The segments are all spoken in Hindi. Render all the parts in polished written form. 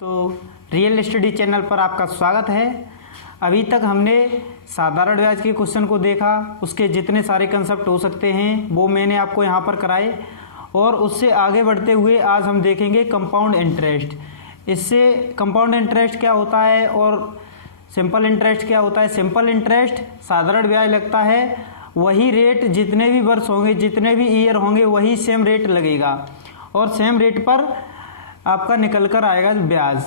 तो रियल स्टडी चैनल पर आपका स्वागत है। अभी तक हमने साधारण ब्याज के क्वेश्चन को देखा, उसके जितने सारे कंसेप्ट हो सकते हैं वो मैंने आपको यहाँ पर कराए और उससे आगे बढ़ते हुए आज हम देखेंगे कंपाउंड इंटरेस्ट। इससे कंपाउंड इंटरेस्ट क्या होता है और सिंपल इंटरेस्ट क्या होता है। सिंपल इंटरेस्ट साधारण ब्याज लगता है, वही रेट जितने भी वर्ष होंगे, जितने भी ईयर होंगे वही सेम रेट लगेगा और सेम रेट पर आपका निकल कर आएगा ब्याज।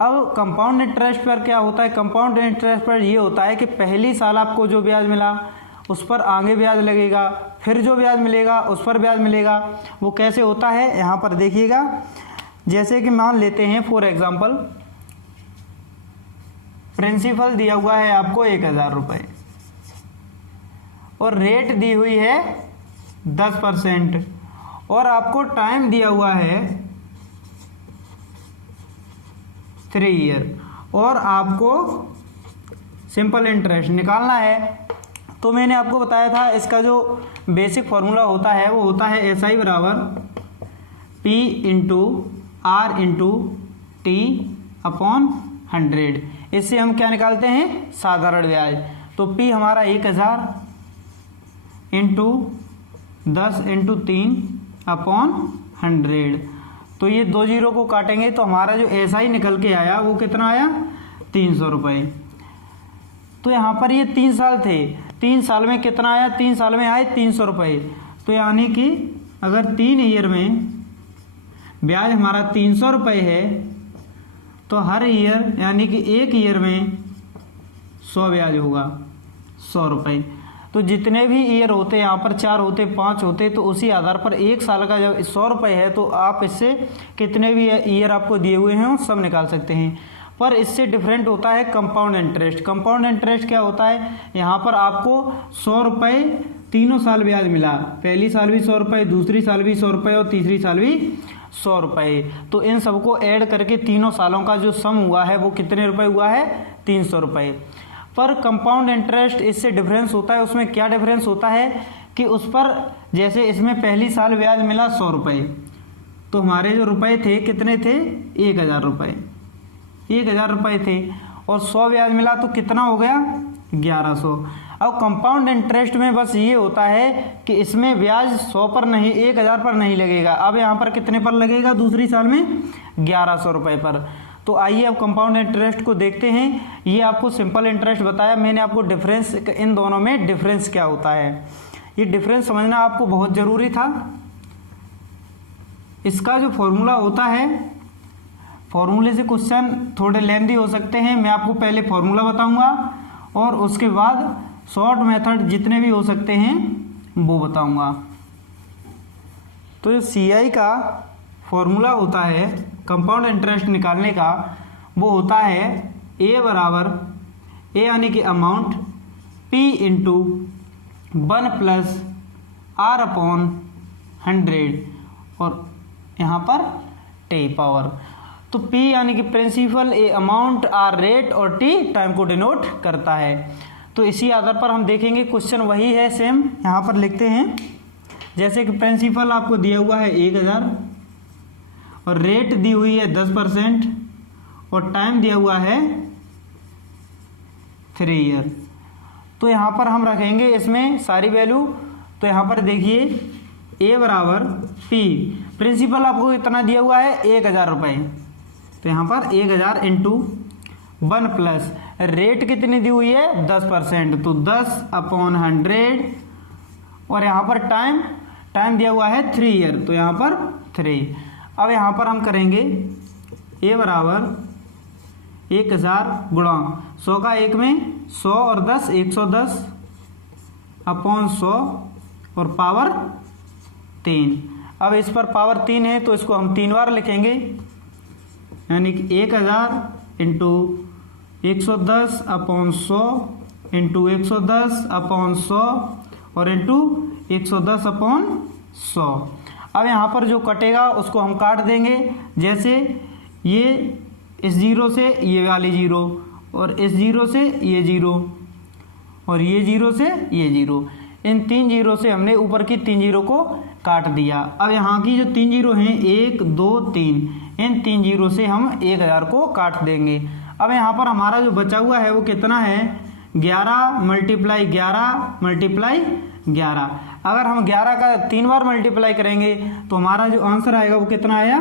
अब कंपाउंड इंटरेस्ट पर क्या होता है, कंपाउंड इंटरेस्ट पर ये होता है कि पहली साल आपको जो ब्याज मिला उस पर आगे ब्याज लगेगा, फिर जो ब्याज मिलेगा उस पर ब्याज मिलेगा। वो कैसे होता है यहाँ पर देखिएगा। जैसे कि मान लेते हैं फॉर एग्जांपल प्रिंसिपल दिया हुआ है आपको 1000 रुपये और रेट दी हुई है 10% और आपको टाइम दिया हुआ है 3 ईयर और आपको सिंपल इंटरेस्ट निकालना है। तो मैंने आपको बताया था इसका जो बेसिक फॉर्मूला होता है वो होता है SI बराबर P into R into T upon 100। इससे हम क्या निकालते हैं, साधारण ब्याज। तो P हमारा 1000 इंटू 10 इंटू 3 अपॉन 100। तो ये 2 जीरो को काटेंगे तो हमारा जो SI निकल के आया वो कितना आया, 300 रुपये। तो यहाँ पर ये 3 साल थे, 3 साल में कितना आया, 3 साल में आए 300 रुपये। तो यानी कि अगर 3 ईयर में ब्याज हमारा 300 रुपये है तो हर ईयर यानी कि 1 ईयर में 100 ब्याज होगा, 100 रुपये। तो जितने भी ईयर होते यहाँ पर 4 होते, 5 होते, तो उसी आधार पर 1 साल का जब 100 रुपये है तो आप इससे कितने भी ईयर आपको दिए हुए हैं वो सब निकाल सकते हैं। पर इससे डिफरेंट होता है कंपाउंड इंटरेस्ट। कंपाउंड इंटरेस्ट क्या होता है, यहाँ पर आपको 100 रुपये तीनों साल ब्याज मिला, पहली साल भी 100 रुपये, दूसरी साल भी 100 रुपये और तीसरी साल भी 100 रुपये। तो इन सबको ऐड करके तीनों सालों का जो सम हुआ है वो कितने रुपये हुआ है, 300 रुपये। पर कंपाउंड इंटरेस्ट इससे डिफरेंस होता है। उसमें क्या डिफरेंस होता है कि उस पर जैसे इसमें पहली साल ब्याज मिला 100 रुपये, तो हमारे जो रुपए थे कितने थे, 1000 रुपये, 1000 रुपये थे और 100 ब्याज मिला तो कितना हो गया, 1100। अब कंपाउंड इंटरेस्ट में बस ये होता है कि इसमें ब्याज 100 पर नहीं, 1000 पर नहीं लगेगा। अब यहाँ पर कितने पर लगेगा, दूसरी साल में 1100 रुपये पर। तो आइए अब कंपाउंड इंटरेस्ट को देखते हैं। ये आपको सिंपल इंटरेस्ट बताया मैंने आपको, डिफरेंस इन दोनों में डिफरेंस क्या होता है, ये डिफरेंस समझना आपको बहुत ज़रूरी था। इसका जो फॉर्मूला होता है, फॉर्मूले से क्वेश्चन थोड़े लेंथी हो सकते हैं। मैं आपको पहले फॉर्मूला बताऊंगा और उसके बाद शॉर्ट मेथड जितने भी हो सकते हैं वो बताऊंगा। तो जो CI का फॉर्मूला होता है कंपाउंड इंटरेस्ट निकालने का, वो होता है A बराबर A यानी कि amount P into 1 plus R upon 100 और यहाँ पर T पावर। तो P यानी कि principal, A amount, R rate और T टाइम को डिनोट करता है। तो इसी आधार पर हम देखेंगे, क्वेश्चन वही है सेम। यहाँ पर लिखते हैं जैसे कि प्रिंसिपल आपको दिया हुआ है 1000 और रेट दी हुई है 10% और टाइम दिया हुआ है 3 ईयर। तो यहाँ पर हम रखेंगे इसमें सारी वैल्यू। तो यहाँ पर देखिए A बराबर P, प्रिंसिपल आपको इतना दिया हुआ है 1000 रुपये, तो यहाँ पर 1000 इंटू 1 प्लस रेट कितनी दी हुई है 10%, तो 10 अपॉन 100 और यहाँ पर टाइम दिया हुआ है 3 ईयर, तो यहाँ पर 3। अब यहाँ पर हम करेंगे A बराबर 1000 गुणा 100 का 1 में 100 और 10 110 अपॉन 100 और पावर 3। अब इस पर पावर 3 है तो इसको हम 3 बार लिखेंगे, यानी कि 1000 इंटू 110 अपॉन 100 इंटू 110 अपॉन 100 और इंटू 110 अपॉन 100। अब यहाँ पर जो कटेगा उसको हम काट देंगे, जैसे ये इस जीरो से ये वाली जीरो और इस जीरो से ये जीरो और ये जीरो से ये जीरो, इन 3 जीरो से हमने ऊपर की 3 जीरो को काट दिया। अब यहाँ की जो 3 जीरो हैं 1 2 3, इन 3 जीरो से हम 1000 को काट देंगे। अब यहाँ पर हमारा जो बचा हुआ है वो कितना है, 11 मल्टीप्लाई 11 मल्टीप्लाई 11। अगर हम 11 का 3 बार मल्टीप्लाई करेंगे तो हमारा जो आंसर आएगा वो कितना आया,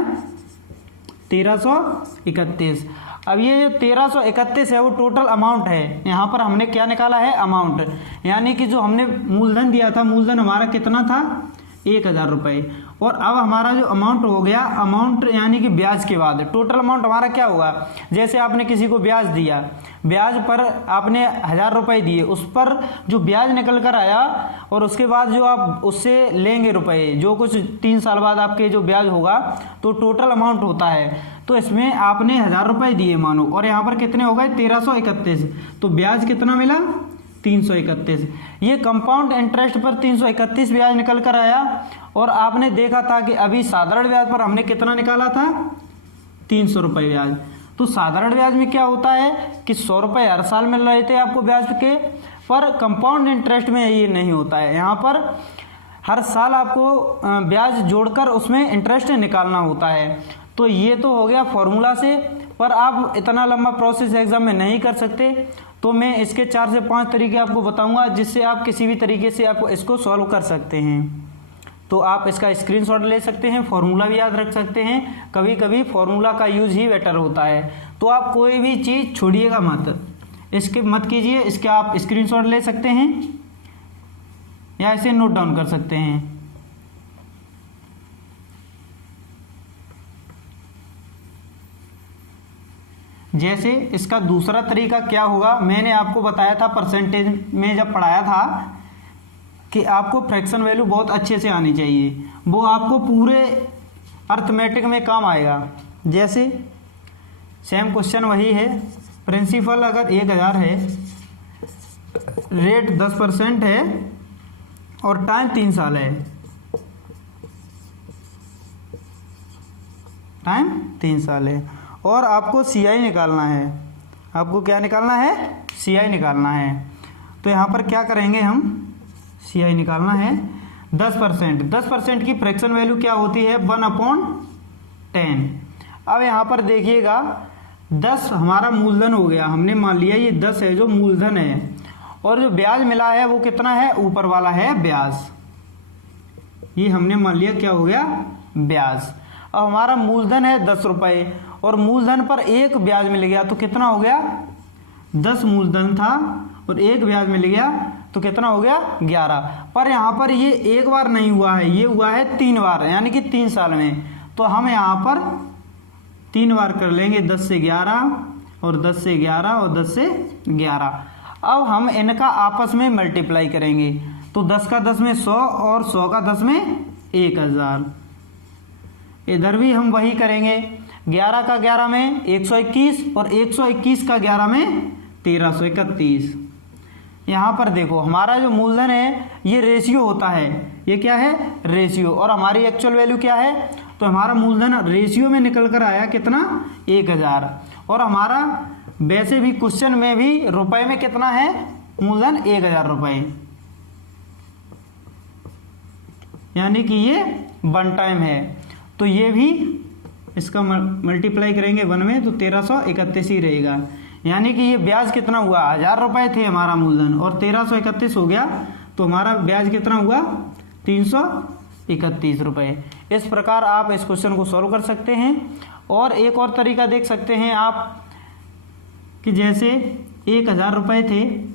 1331। अब ये जो 1331 है वो टोटल अमाउंट है। यहाँ पर हमने क्या निकाला है, अमाउंट, यानी कि जो हमने मूलधन दिया था, मूलधन हमारा कितना था, 1000 रुपये। और अब हमारा जो अमाउंट हो गया, अमाउंट यानी कि ब्याज के बाद टोटल अमाउंट हमारा क्या होगा, जैसे आपने किसी को ब्याज दिया, ब्याज पर आपने 1000 रुपये दिए, उस पर जो ब्याज निकल कर आया और उसके बाद जो आप उससे लेंगे रुपए, जो कुछ 3 साल बाद आपके जो ब्याज होगा तो टोटल अमाउंट होता है। तो इसमें आपने 1000 रुपये दिए मानो, और यहाँ पर कितने हो गए, 1331, तो ब्याज कितना मिला, 331। ये कंपाउंड इंटरेस्ट पर 331 ब्याज निकल कर आया। और आपने देखा था कि अभी साधारण ब्याज पर हमने कितना निकाला था, 300 रुपये ब्याज। तो साधारण ब्याज में क्या होता है कि 100 रुपये हर साल मिल रहे थे आपको ब्याज के, पर कंपाउंड इंटरेस्ट में ये नहीं होता है। यहाँ पर हर साल आपको ब्याज जोड़कर उसमें इंटरेस्ट निकालना होता है। तो ये तो हो गया फॉर्मूला से, पर आप इतना लंबा प्रोसेस एग्जाम में नहीं कर सकते, तो मैं इसके 4 से 5 तरीके आपको बताऊंगा जिससे आप किसी भी तरीके से आपको इसको सॉल्व कर सकते हैं। तो आप इसका स्क्रीनशॉट ले सकते हैं, फॉर्मूला भी याद रख सकते हैं। कभी कभी फॉर्मूला का यूज ही बेटर होता है। तो आप कोई भी चीज़ छोड़िएगा मत, इसके मत कीजिए, इसके आप स्क्रीनशॉट ले सकते हैं या इसे नोट डाउन कर सकते हैं। जैसे इसका दूसरा तरीका क्या होगा, मैंने आपको बताया था परसेंटेज में जब पढ़ाया था कि आपको फ्रैक्शन वैल्यू बहुत अच्छे से आनी चाहिए, वो आपको पूरे अर्थमेटिक में काम आएगा। जैसे सेम क्वेश्चन वही है, प्रिंसिपल अगर 1000 है, रेट 10% है और टाइम 3 साल है, टाइम 3 साल है, और आपको CI निकालना है। आपको क्या निकालना है, CI निकालना है। तो यहाँ पर क्या करेंगे हम, CI निकालना है 10%। 10% की फ्रैक्शन वैल्यू क्या होती है, 1/10। अब यहाँ पर देखिएगा 10 हमारा मूलधन हो गया, हमने मान लिया ये 10 है जो मूलधन है, और जो ब्याज मिला है वो कितना है, ऊपर वाला है ब्याज, ये हमने मान लिया क्या हो गया, ब्याज। अब हमारा मूलधन है 10 रुपये और मूलधन पर 1 ब्याज मिल गया, तो कितना हो गया, 10 मूलधन था और 1 ब्याज मिल गया, तो कितना हो गया, 11। पर यहाँ पर ये 1 बार नहीं हुआ है, ये हुआ है 3 बार, यानी कि 3 साल में। तो हम यहाँ पर 3 बार कर लेंगे, 10 से 11 और 10 से 11 और 10 से 11। अब हम इनका आपस में मल्टीप्लाई करेंगे, तो 10 का 10 में 100 और 100 का 10 में 1000। इधर भी हम वही करेंगे, 11 का 11 में 121 और 121 का 11 में 1331। यहाँ पर देखो हमारा जो मूलधन है ये रेशियो होता है, ये क्या है, रेशियो, और हमारी एक्चुअल वैल्यू क्या है, तो हमारा मूलधन रेशियो में निकल कर आया कितना, 1000। और हमारा वैसे भी क्वेश्चन में भी रुपए में कितना है, मूलधन 1000 रुपये, यानी कि ये 1 टाइम है। तो ये भी इसका मल्टीप्लाई करेंगे 1 में तो 1331 ही रहेगा, यानी कि ये ब्याज कितना हुआ, 1000 रुपये थे हमारा मूलधन और 1331 हो गया, तो हमारा ब्याज कितना हुआ, 331 रुपये। इस प्रकार आप इस क्वेश्चन को सॉल्व कर सकते हैं। और एक और तरीका देख सकते हैं आप कि जैसे 1000 रुपये थे,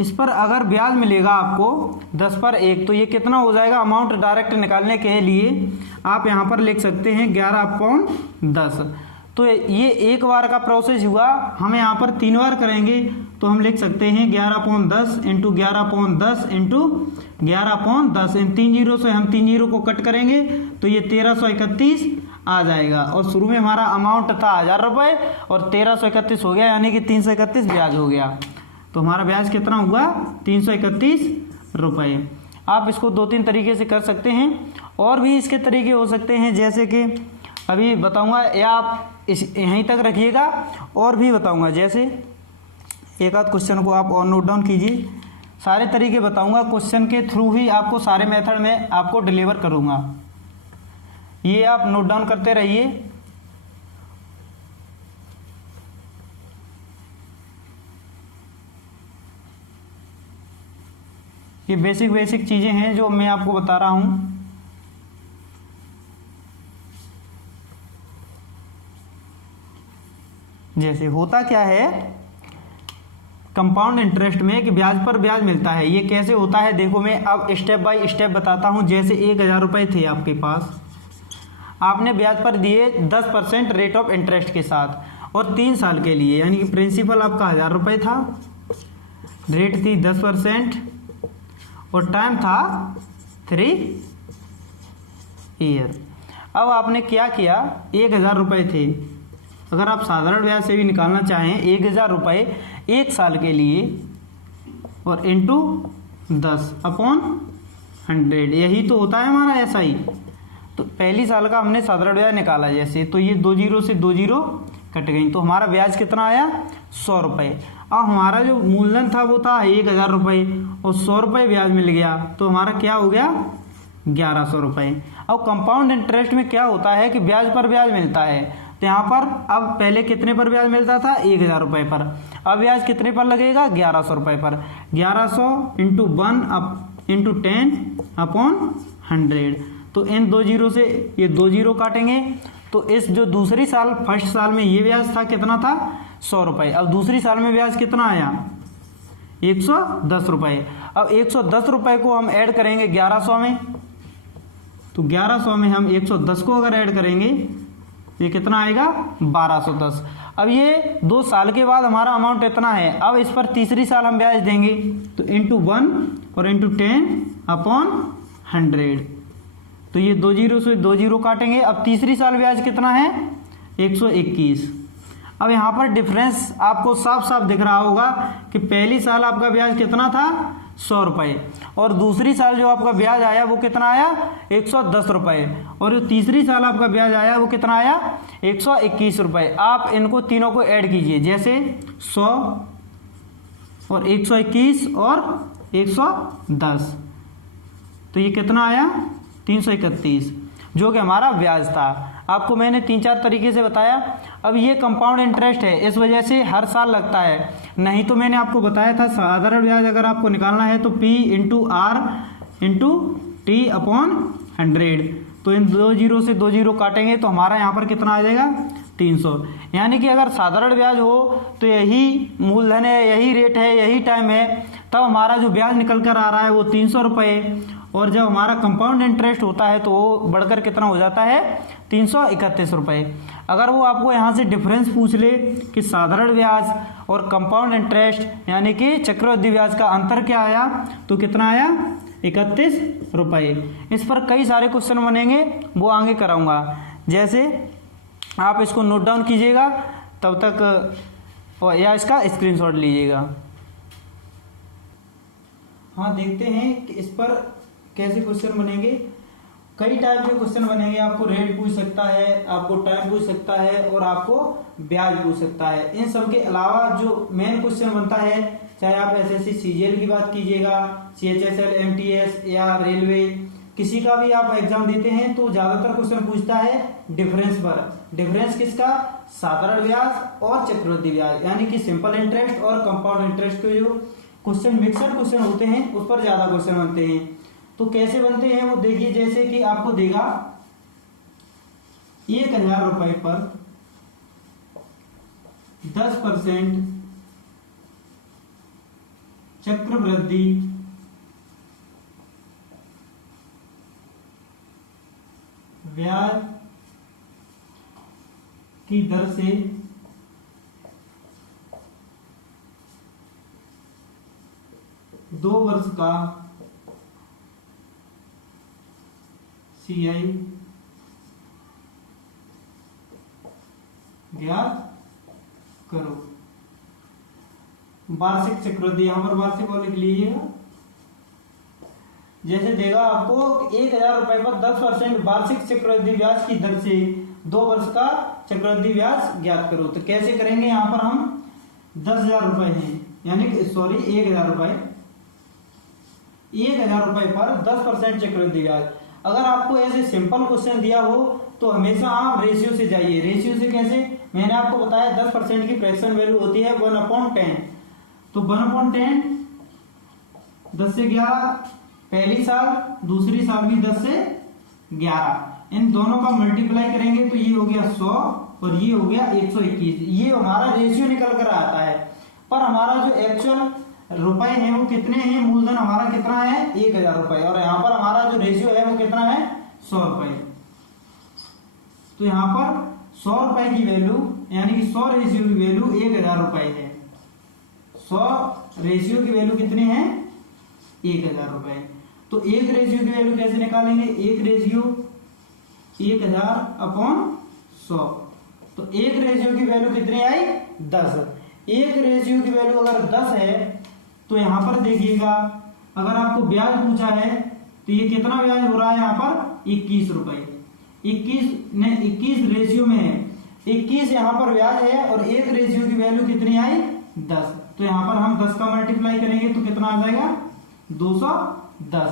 इस पर अगर ब्याज मिलेगा आपको 10 पर 1, तो ये कितना हो जाएगा, अमाउंट डायरेक्ट निकालने के लिए आप यहाँ पर लिख सकते हैं 11/10। तो ये 1 बार का प्रोसेस हुआ, हम यहाँ पर 3 बार करेंगे, तो हम लिख सकते हैं 11/10 इंटू 11/10 इंटू 11/10। इन 3 जीरो से हम 3 जीरो को कट करेंगे तो ये 1331 आ जाएगा। और शुरू में हमारा अमाउंट था 1000 रुपये और 1331 हो गया, यानी कि 331 ब्याज हो गया। तो हमारा ब्याज कितना हुआ, 331 रुपये। आप इसको 2-3 तरीके से कर सकते हैं, और भी इसके तरीके हो सकते हैं, जैसे कि अभी बताऊंगा, या आप यहीं तक रखिएगा और भी बताऊंगा। जैसे एक आध क्वेश्चन को आप और नोट डाउन कीजिए, सारे तरीके बताऊंगा, क्वेश्चन के थ्रू ही आपको सारे मेथड में आपको डिलीवर करूंगा, ये आप नोट डाउन करते रहिए। ये बेसिक चीज़ें हैं जो मैं आपको बता रहा हूँ। जैसे होता क्या है कंपाउंड इंटरेस्ट में कि ब्याज पर ब्याज मिलता है। ये कैसे होता है देखो, मैं अब स्टेप बाय स्टेप बताता हूँ। जैसे 1000 रुपये थे आपके पास, आपने ब्याज पर दिए 10% रेट ऑफ इंटरेस्ट के साथ और 3 साल के लिए, यानी कि प्रिंसिपल आपका 1000 रुपये था, रेट थी 10% और टाइम था 3 ईयर। अब आपने क्या किया, 1000 रुपये थे, अगर आप साधारण ब्याज से भी निकालना चाहें 1000 रुपये 1 साल के लिए और इंटू 10/100, यही तो होता है हमारा SI। तो पहली साल का हमने साधारण ब्याज निकाला जैसे, तो ये 2 जीरो से 2 जीरो कट गई, तो हमारा ब्याज कितना आया 100 रुपये। अब हमारा जो मूलधन था वो था 1000 रुपये और 100 रुपये ब्याज मिल गया, तो हमारा क्या हो गया 1100 रुपये। अब कंपाउंड इंटरेस्ट में क्या होता है कि ब्याज पर ब्याज मिलता है, तो यहाँ पर अब पहले कितने पर ब्याज मिलता था 1000 रुपये पर, अब ब्याज कितने पर लगेगा 1100 रुपये पर। 1100 इंटू 1 इंटू 10/100, तो इन 2 जीरो से ये 2 जीरो काटेंगे, तो इस जो दूसरी साल फर्स्ट साल में ये ब्याज था कितना था 100 रुपये, अब दूसरी साल में ब्याज कितना आया 110 रुपये। अब 110 रुपये को हम ऐड करेंगे 1100 में, तो 1100 में हम 110 को अगर ऐड करेंगे ये कितना आएगा 1210। अब ये 2 साल के बाद हमारा अमाउंट इतना है, अब इस पर तीसरी साल हम ब्याज देंगे, तो इंटू 1 और इंटू 10/100, तो ये 2 जीरो से 2 जीरो काटेंगे। अब तीसरी साल ब्याज कितना है 121। अब यहाँ पर डिफरेंस आपको साफ साफ दिख रहा होगा कि पहली साल आपका ब्याज कितना था 100 रुपये और दूसरी साल जो आपका ब्याज आया वो कितना आया 110 रुपये, और जो तीसरी साल आपका ब्याज आया वो कितना आया 121 रुपये। आप इनको तीनों को ऐड कीजिए, जैसे 100 और 121 और 110, तो ये कितना आया 331, जो कि हमारा ब्याज था। आपको मैंने 3-4 तरीके से बताया। अब ये कंपाउंड इंटरेस्ट है, इस वजह से हर साल लगता है, नहीं तो मैंने आपको बताया था साधारण ब्याज अगर आपको निकालना है तो P into R into T/100, तो इन 2 जीरो से 2 जीरो काटेंगे तो हमारा यहाँ पर कितना आ जाएगा 300। यानी कि अगर साधारण ब्याज हो तो यही मूलधन है, यही रेट है, यही टाइम है, तब हमारा जो ब्याज निकल कर आ रहा है वो 300 रुपये, और जब हमारा कंपाउंड इंटरेस्ट होता है तो वो बढ़कर कितना हो जाता है 331 रुपये। अगर वो आपको यहाँ से डिफरेंस पूछ ले कि साधारण ब्याज और कंपाउंड इंटरेस्ट यानी कि चक्रवृद्धि ब्याज का अंतर क्या आया, तो कितना आया 31 रुपये। इस पर कई सारे क्वेश्चन बनेंगे, वो आगे कराऊंगा। जैसे आप इसको नोट डाउन कीजिएगा तब तक, या इसका स्क्रीनशॉट लीजिएगा। हाँ, देखते हैं कि इस पर कैसे क्वेश्चन बनेंगे। कई टाइप के क्वेश्चन बनेंगे, आपको रेट पूछ सकता है, आपको टाइम पूछ सकता है और आपको ब्याज पूछ सकता है। इन सब के अलावा जो मेन क्वेश्चन बनता है, चाहे आप SSC CGL की बात कीजिएगा, CHSL MTS या रेलवे, किसी का भी आप एग्जाम देते हैं तो ज्यादातर क्वेश्चन पूछता है डिफरेंस पर। डिफरेंस किसका, साधारण ब्याज और चक्रवृद्धि ब्याज, यानी कि सिंपल इंटरेस्ट और कंपाउंड इंटरेस्ट के जो क्वेश्चन मिक्सड क्वेश्चन होते हैं उस पर ज्यादा क्वेश्चन बनते हैं। तो कैसे बनते हैं वो देखिए, जैसे कि आपको देगा 1000 रुपये पर 10% चक्रवृद्धि ब्याज की दर से 2 वर्ष का CI ज्ञात करो। वार्षिक चक्रवृद्धि, यहां पर वार्षिक और लिख लीजिएगा। जैसे देगा आपको 1000 रुपये पर 10% वार्षिक चक्रवृद्धि ब्याज की दर से 2 वर्ष का चक्रवृद्धि ब्याज ज्ञात करो। तो कैसे करेंगे, यहां पर हम 10,000 रुपये हैं, यानी कि 1000 रुपये, 1000 रुपये पर 10% चक्रवृद्धि ब्याज। अगर आपको ऐसे सिंपल क्वेश्चन दिया हो तो हमेशा आप रेशियो से जाइए। रेशियो से कैसे, मैंने आपको बताया 10% की फ्रैक्शन वैल्यू होती है 1/10, तो 1/10 10 से 11 पहली साल, दूसरी साल भी 10 से 11, इन दोनों का मल्टीप्लाई करेंगे तो ये हो गया 100 और ये हो गया 121। ये हमारा रेशियो निकल कर आता है। पर हमारा जो एक्चुअल रुपए हैं वो कितने हैं, मूलधन हमारा कितना है 1000 रुपए, और यहाँ पर हमारा जो रेशियो है वो कितना है 100 रुपए। तो यहाँ पर 100 रुपए की वैल्यू यानी कि 100 रेशियो की वैल्यू 1000 रुपए है। 100 रेशियो की वैल्यू कितनी है 1000 रुपए। तो एक रेशियो की वैल्यू कैसे निकालेंगे, एक रेशियो 1000 अपॉन 100। तो एक रेशियो की वैल्यू कितनी आई 10। एक रेशियो की वैल्यू अगर 10 है तो यहां पर देखिएगा अगर आपको ब्याज पूछा है तो ये कितना ब्याज हो रहा है यहाँ पर 21 रुपए। 21 रेशियो में है, 21 यहाँ पर ब्याज है और एक रेशियो की वैल्यू कितनी आई 10। तो यहाँ पर हम 10 का मल्टीप्लाई करेंगे तो कितना आ जाएगा 210।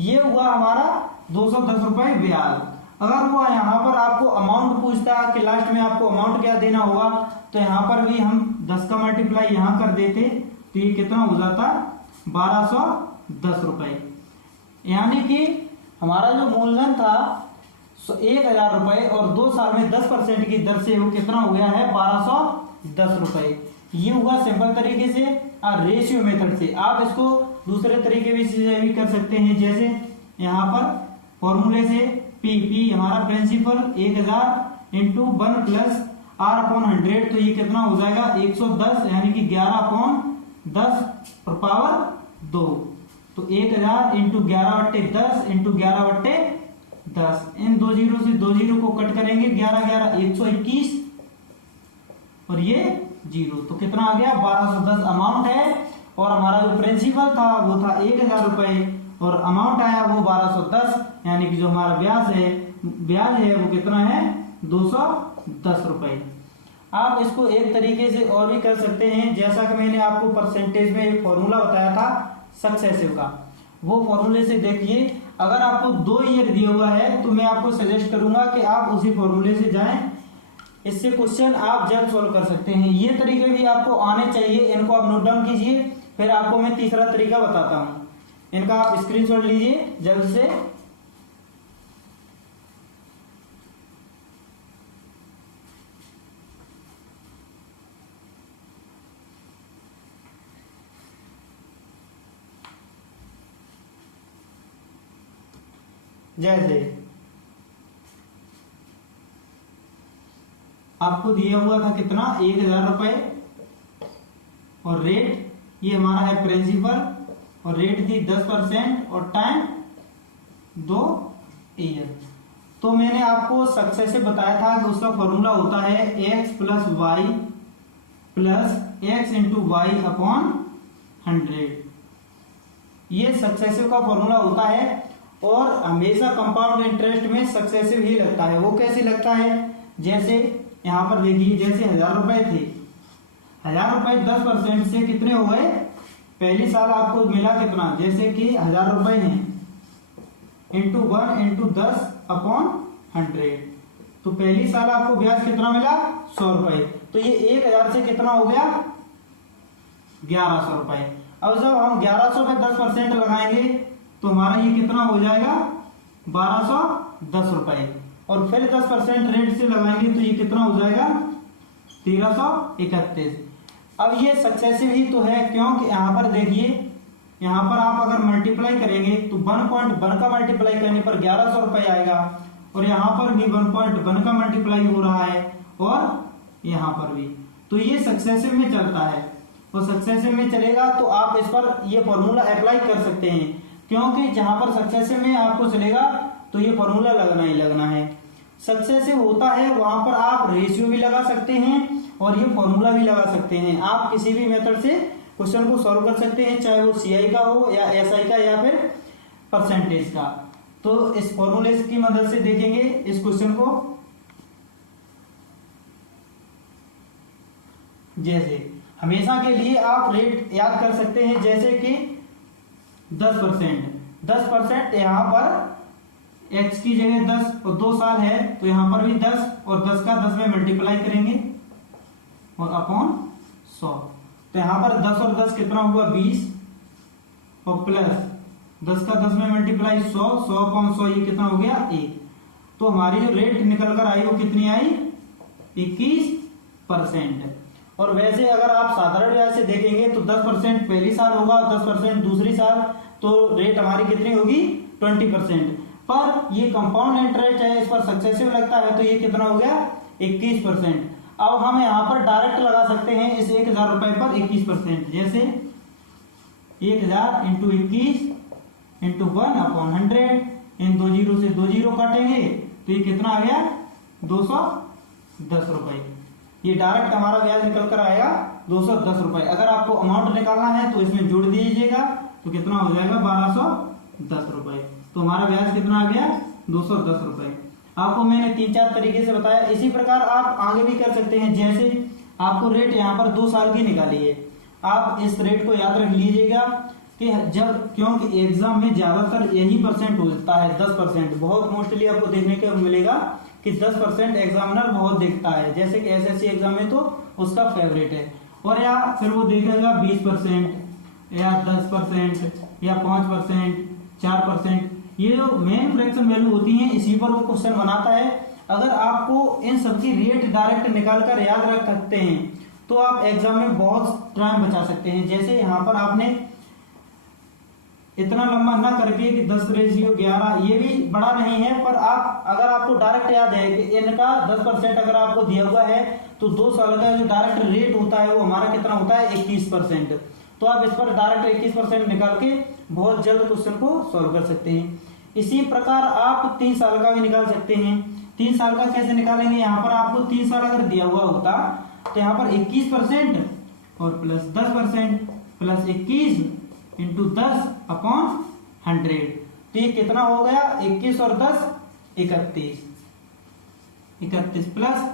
ये हुआ हमारा 210 रुपए ब्याज। अगर वो यहाँ पर आपको अमाउंट पूछता है कि लास्ट में आपको अमाउंट क्या देना होगा तो यहाँ पर भी हम 10 का मल्टीप्लाई यहाँ कर देते तो ये कितना हो जाता 1210 रुपए। यानी कि हमारा जो मूलधन था 1000 रुपए और 2 साल में 10% की दर से वो कितना हो गया है 1210 रुपए। ये हुआ सिंपल तरीके से और रेशियो मेथड से। आप इसको दूसरे तरीके से भी कर सकते हैं, जैसे यहाँ पर फॉर्मूले से पी हमारा principal 1000 into 1 plus R upon 100, तो ये कितना हो जाएगा 110 यानी कि 11/10 पर पावर 2। तो 1000 इंटू 11/10 इंटू 11/10, इन दो जीरो से दो जीरो को कट करेंगे 11 11 121 और ये जीरो, तो कितना आ गया 1210 अमाउंट है। और हमारा जो प्रिंसिपल था वो था 1000 रुपए और अमाउंट आया वो 1210, यानी कि जो हमारा ब्याज है वो कितना है 210 रुपए। आप इसको एक तरीके से और भी कर सकते हैं, जैसा कि मैंने आपको परसेंटेज में एक फॉर्मूला बताया था सक्सेसिव का, वो फॉर्मूले से देखिए। अगर आपको 2 ईयर दिया हुआ है तो मैं आपको सजेस्ट करूंगा कि आप उसी फॉर्मूले से जाएं, इससे क्वेश्चन आप जल्द सॉल्व कर सकते हैं। ये तरीके भी आपको आने चाहिए, इनको आप नोट डाउन कीजिए। फिर आपको मैं तीसरा तरीका बताता हूं, इनका आप स्क्रीनशॉट लीजिए जल्द से। जैसे आपको दिया हुआ था कितना 1000 रुपए और रेट ये हमारा है प्रिंसिपल और रेट थी 10% और टाइम 2 ईयर। तो मैंने आपको सक्सेस से बताया था कि उसका फॉर्मूला होता है x plus y plus x into y upon 100। ये सक्सेसिव का फॉर्मूला होता है और हमेशा कंपाउंड इंटरेस्ट में सक्सेसिव ही लगता है। वो कैसे लगता है, जैसे यहां पर देखिए, जैसे 1000 रुपए थे, 1000 रुपए 10% से कितने हो गए, पहली साल आपको मिला कितना, जैसे कि 1000 रुपए हैं इंटू 1 इंटू 10 अपॉन 100, तो पहली साल आपको ब्याज कितना मिला 100 रुपए। तो ये 1000 से कितना हो गया 1100 रुपए। अब जब हम 1100 पे 10% लगाएंगे तो हमारा ये कितना हो जाएगा 1210 रुपए, और फिर 10% रेट से लगाएंगे तो ये कितना हो जाएगा 1331। अब ये सक्सेसिव ही तो है, क्योंकि यहाँ पर देखिए, यहाँ पर आप अगर मल्टीप्लाई करेंगे तो 1.1 का मल्टीप्लाई करने पर 1100 रुपए आएगा, और यहाँ पर भी 1.1 का मल्टीप्लाई हो रहा है और यहाँ पर भी, तो ये सक्सेसिव में चलता है। और सक्सेसिव में चलेगा तो आप इस पर ये फॉर्मूला अप्लाई कर सकते हैं, क्योंकि जहां पर सक्सेसिव में आपको चलेगा तो ये फॉर्मूला लगना ही लगना है। सक्सेसिव होता है वहां पर आप रेशियो भी लगा सकते हैं और ये फॉर्मूला भी लगा सकते हैं। आप किसी भी मेथड से क्वेश्चन को सॉल्व कर सकते हैं, चाहे वो सीआई का हो या एसआई का या फिर परसेंटेज का। तो इस फॉर्मूले की मदद से देखेंगे इस क्वेश्चन को। जैसे हमेशा के लिए आप रेट याद कर सकते हैं, जैसे कि 10% यहाँ पर x की जगह 10 और 2 साल है तो यहाँ पर भी 10 और 10 का 10 में मल्टीप्लाई करेंगे और अपॉन 100, तो यहाँ पर 10 और 10 कितना हुआ 20 और प्लस 10 का 10 में मल्टीप्लाई 100, 100 अपॉन 100 ये कितना हो गया 1। तो हमारी जो रेट निकल कर आई वो कितनी आई 21%। और वैसे अगर आप साधारण ब्याज से देखेंगे तो 10% पहली साल होगा, 10% दूसरी साल, तो रेट हमारी कितनी होगी 20%। पर ये कंपाउंड इंटरेस्ट है, इस पर सक्सेसिव लगता है, तो ये कितना हो गया 21%। अब हम यहाँ पर डायरेक्ट लगा सकते हैं इस 1000 रुपए पर 21%। जैसे 1000 इंटू 21 इंटू 1/100, इन 2 जीरो से 2 जीरो काटेंगे तो ये कितना आ गया 210 रुपए। ये डायरेक्ट हमारा ब्याज निकल कर आएगा 210 रुपए। अगर आपको अमाउंट निकालना है तो इसमें जोड़ दीजिएगा तो कितना हो जाएगा 1210 रुपए। तो हमारा ब्याज कितना आ गया 210 रुपए। आपको मैंने 3-4 तरीके से बताया। इसी प्रकार आप आगे भी कर सकते हैं। जैसे आपको रेट यहाँ पर 2 साल की निकाली है, आप इस रेट को याद रख लीजिएगा कि जब, क्योंकि एग्जाम में ज्यादातर यही परसेंट होता है 10%। बहुत मोस्टली आपको देखने को मिलेगा कि 10% एग्जामिनर बहुत देखता है, जैसे कि एसएससी एग्जाम में तो उसका फेवरेट है। और या फिर वो देखेगा 20% या 10% या 5%, 4%, ये जो मेन फ्रैक्शन वैल्यू होती है इसी पर वो क्वेश्चन बनाता है। अगर आपको इन सबकी रेट डायरेक्ट निकाल कर याद रख सकते हैं तो आप एग्जाम में बहुत टाइम बचा सकते हैं। जैसे यहाँ पर आपने इतना लंबा ना करके कि 10:11, ये भी बड़ा नहीं है, पर आप अगर आपको डायरेक्ट याद है कि इनका 10% अगर आपको दिया हुआ है तो 2 साल का जो डायरेक्ट रेट होता है वो हमारा कितना होता है 21%। तो आप इस पर डायरेक्ट 21% निकाल के बहुत जल्द क्वेश्चन को सॉल्व कर सकते हैं। इसी प्रकार आप 3 साल का भी निकाल सकते हैं। 3 साल का कैसे निकालेंगे, यहाँ पर आपको 3 साल अगर दिया हुआ होता तो यहाँ पर 21% और प्लस 10% प्लस 21 इंटू 10/100, तो ये कितना हो गया 21 और 10 31 प्लस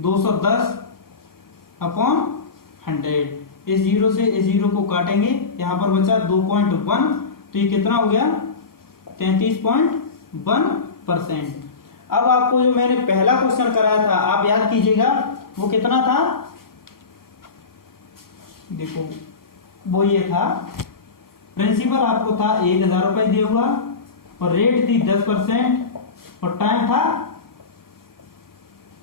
210/100। इस जीरो से इस जीरो को काटेंगे, यहाँ पर बचा 2.1, तो ये कितना हो गया 33.1%। अब आपको जो मैंने पहला क्वेश्चन कराया था आप याद कीजिएगा, वो कितना था, देखो वो ये था, प्रिंसिपल आपको था 1000 रुपए दिया हुआ और रेट थी 10% और टाइम था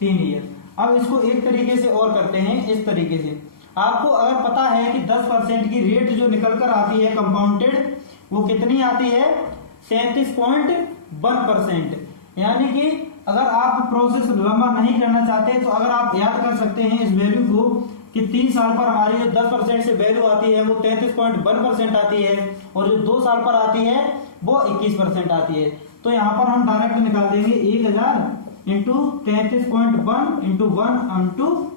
3 ईयर। अब इसको एक तरीके से और करते हैं, इस तरीके से आपको अगर पता है कि 10% की रेट जो निकल कर आती है कंपाउंडेड वो कितनी आती है 33.1%। यानी कि अगर आप प्रोसेस लंबा नहीं करना चाहते तो अगर आप याद कर सकते हैं इस वैल्यू को कि 3 साल पर हमारी जो 10% से वैल्यू आती है वो 33.1% आती है और जो 2 साल पर आती है वो 21% आती है। तो यहाँ पर हम डायरेक्ट निकाल देंगे 1000 इंटू 33.1 इंटू 1/100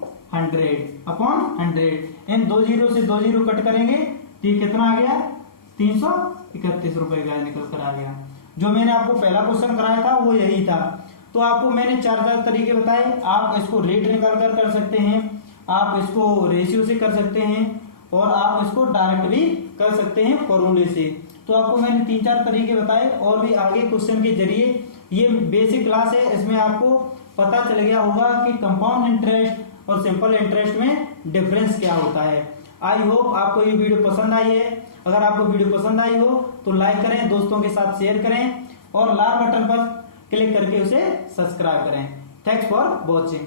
इन 2 जीरो से 2 जीरो कट करेंगे तो ये कितना आ गया 331 रुपए का निकल कर आ गया। जो मैंने आपको पहला क्वेश्चन कराया था वो यही था। तो आपको मैंने 4 तरीके बताए। आप इसको रेट निकाल कर सकते हैं, आप इसको रेशियो से कर सकते हैं और आप इसको डायरेक्ट भी कर सकते हैं फॉर्मूले से। तो आपको मैंने 3-4 तरीके बताए और भी आगे क्वेश्चन के जरिए, ये बेसिक क्लास है, इसमें आपको पता चल गया होगा कि कंपाउंड इंटरेस्ट और सिंपल इंटरेस्ट में डिफरेंस क्या होता है। आई होप आपको ये वीडियो पसंद आई है। अगर आपको वीडियो पसंद आई हो तो लाइक करें, दोस्तों के साथ शेयर करें और लाल बटन पर क्लिक करके उसे सब्सक्राइब करें। Thanks for watching.